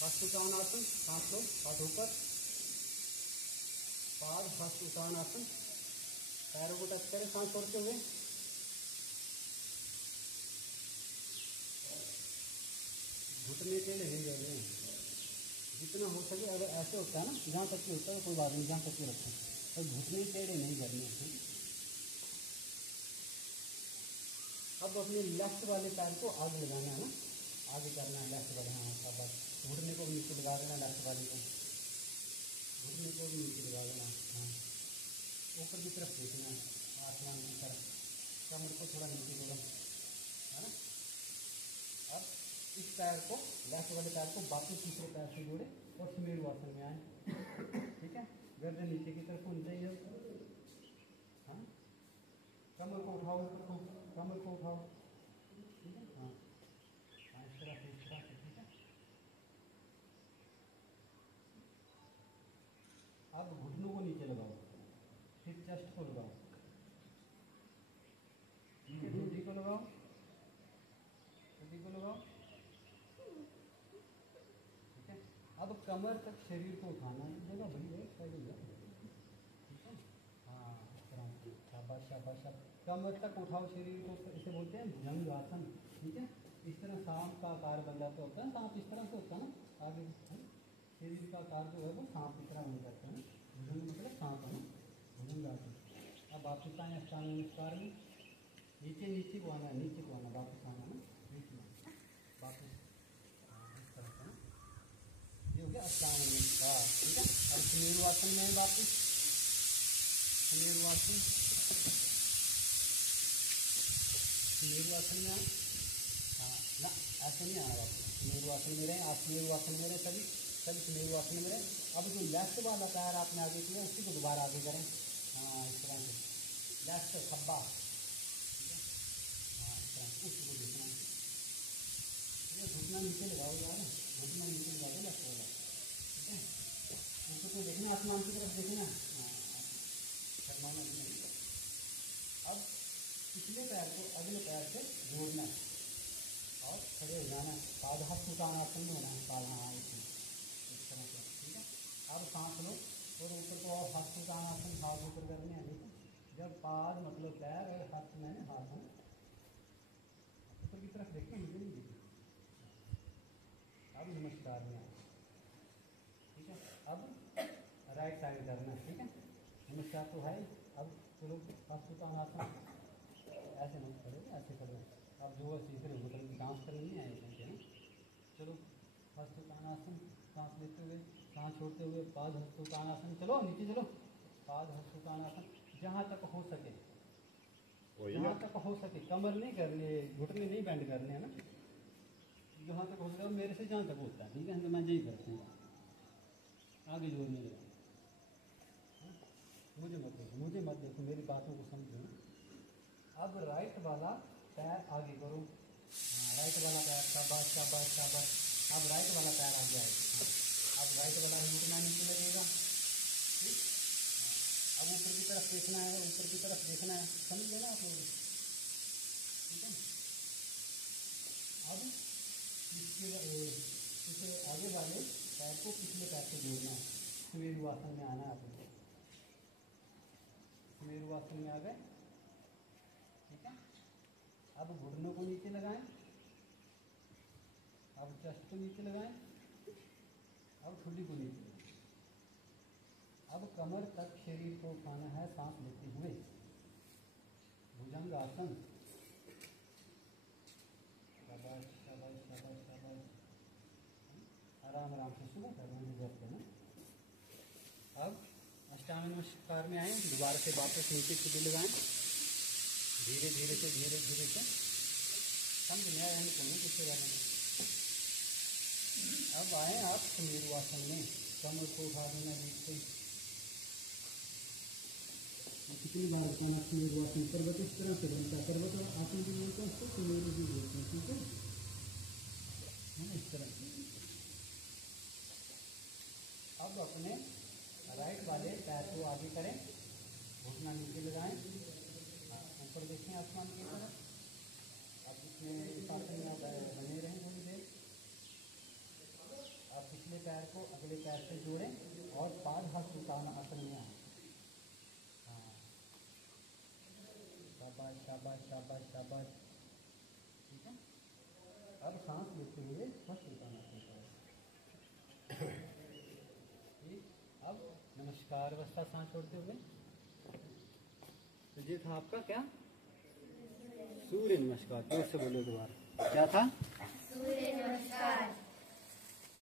हस्त उत्तानासन, सांस लो, हाथ ऊपर, पाद हस्त उत्तानासन, पैरों को टच करें सांस छोड़ते हुए। घुटने टेढ़े नहीं कर रहे हैं, जितना हो सके। अगर ऐसे होता है ना, जहाँ तक की होता है कोई बात नहीं, जहाँ तक की रखें, और घुटने टेढ़े नहीं करने हैं। अब अपने लेफ्ट वाले पैर को आगे लगाना है ना, आगे करना है लेफ्ट वाले। हाँ शाबाश, घुटने को भी नीचे लगा देना, लेफ्ट वाले को घुटने को भी नीचे लगा देना। हाँ, ऊपर की तरफ देखना है, आसमान की तरफ, कमर को थोड़ा नीचे करो, है ना। अब इस पैर को, लेफ्ट वाले पैर को वापस दूसरे पैर से जोड़े और सुमेरु आसन में आए। ठीक है, गर्दन नीचे की तरफ होनी चाहिए। हाँ, कमर को उठाओ, ऊपर को, कमर को उठाओ। ठीक है, हाँ हाँ, इस तरह से, इस तरह से। ठीक है, अब घुटनों को नीचे लगाओ, फिर चेस्ट को लगाओ, हड्डी को लगाओ, हड्डी को लगाओ। ठीक है, अब कमर तक शरीर को उठाना है, जगह बड़ी है, साइड हो जाए। ठीक है, हाँ इस तरह से, शाबाश शाबाश शाबाश। कमर तक उठाओ शरीर को, इसे बोलते हैं भुजंग आसन। ठीक है, इस तरह सांप का आकार बन जाता होता है, सांप इस तरह से होता है ना, आगे शरीर का आकार जो है वो सांप की तरह बन जाता है। भुजंग मतलब सांप है ना, भुजंग आसन। अब वापिस आए अष्टांग नमस्कार में, नीचे नीचे को आना, नीचे को आना, वापस आना ना, नीचे वापस, इस तरह से। ये हो गया अष्टांग नमस्कार। ठीक है, अब सुमेरु आसन में वापस, सुमेरु आसन, सुमेरु आसन में आए। हाँ ना, ऐसे नहीं आना वापस, सुमेरु आसन में रहे आप, सुमेरु आसन में रहे सभी, सभी सुमेरु आसन में रहे। अब जो लेफ्ट वाला पैर आपने आगे किया उसी को दोबारा आगे करें। हाँ इस तरह से, लेफ्ट खब्बा, उसको देखना है, घुटना नीचे लगाओ यार, घुटना नीचे लगा दो लेफ्ट वाला। ठीक है, ऊपर को देखना, आसमान की तरफ देखना। हाँ, शर्माना नहीं। अब पिछले पैर को अगले पैर से जोड़ना है और खड़े हो जाना है। पाद हस्त उत्तानासन में होना है, पाद, हाँ इस तरह से। ठीक है, अब सांस लो और ऊपर को और हस्त उत्तानासन, हाथ ऊपर करने हैं। ठीक है, जब पाद मतलब पैर और हस्त मैंने हाथ है, ऊपर की तरफ देखना, मुझे नहीं देखना। अब नमस्कार में आए। ठीक है, अब राइट साइड करना है। ठीक है, नमस्कार तो है। अब चलो हस्त उत्तानासन, ऐसे नहीं करोगे, ऐसे करो। अब जो है सीख रहे हो, मतलब डांस करने नहीं आए हैं। चलो हस्त उत्तानासन, सांस लेते हुए, सांस छोड़ते हुए, पाद हस्त उत्तानासन। चलो नीचे चलो, पाद हस्त उत्तानासन, जहाँ तक हो सके, जहाँ तक हो सके। कमर नहीं करनी, घुटने नहीं बेंड करने, है ना, जहाँ तक हो सके। मेरे से जहाँ तक होता है, ठीक है, तो मैं यही करती हूँ, आगे जोड़ने लगा। मुझे मत देखो, मुझे मत देखो, मेरी बातों को समझो ना। अब राइट वाला पैर आगे करो। हाँ, राइट वाला पैर, शाबाश शाबाश शाबाश। अब राइट वाला पैर आगे आएगा। अब राइट वाला घुटना नीचे लगेगा। ठीक, अब ऊपर की तरफ देखना है, ऊपर की तरफ देखना है, समझ गए ना आप लोग। ठीक है, अब इसे आगे वाले पैर को पिछले पैर से जोड़ना है। सुमेरु आसन में आना है आपको, सुमेरु आसन में आ गए। ठीक है, अब घुटनों को नीचे लगाएं, अब चेस्ट को नीचे लगाएं, अब ठुड्डी को नीचे लगाएं। अब कमर तक शरीर को उठाना है सांस लेते हुए, भुजंग आसन। शाबाश शाबाश शाबाश शाबाश, आराम आराम से शुरू करना है ना। अब अष्टांग नमस्कार में आए, दोबारा से वापस नीचे ठुड्डी लगाएं, धीरे धीरे से, धीरे धीरे से, समझ में आया नहीं किसके बारे में। अब आए आप सुमेरु आसन में, कमर को उठा देना बीच से। कितनी बार बताना सुमेरु आसन, पर्वत इस तरह से बनता है, पर्वत आसन भी बोलते हैं उसको, सुमेरु भी बोलते हैं। ठीक है, इस तरह से। अब अपने राइट वाले पैर को आगे करें, घुटना नीचे लगाएं, ऊपर देखें आसमान की तरफ। अब इसमें इस आसन में बने रहें थोड़ी देर। आप को अगले पैर से जोड़ें और पाद हाथ उतारना आसन में आए। हाँ, शाबाश शाबाश शाबाश शाबाश। ठीक है, अब सांस लेते हुए स्वस्थ उतारना चाहिए। ठीक, अब नमस्कार अवस्था सांस छोड़ते हुए। तो ये था आपका क्या? सूर्य नमस्कार। जोर से बोलो दोबारा, क्या था? सूर्य नमस्कार।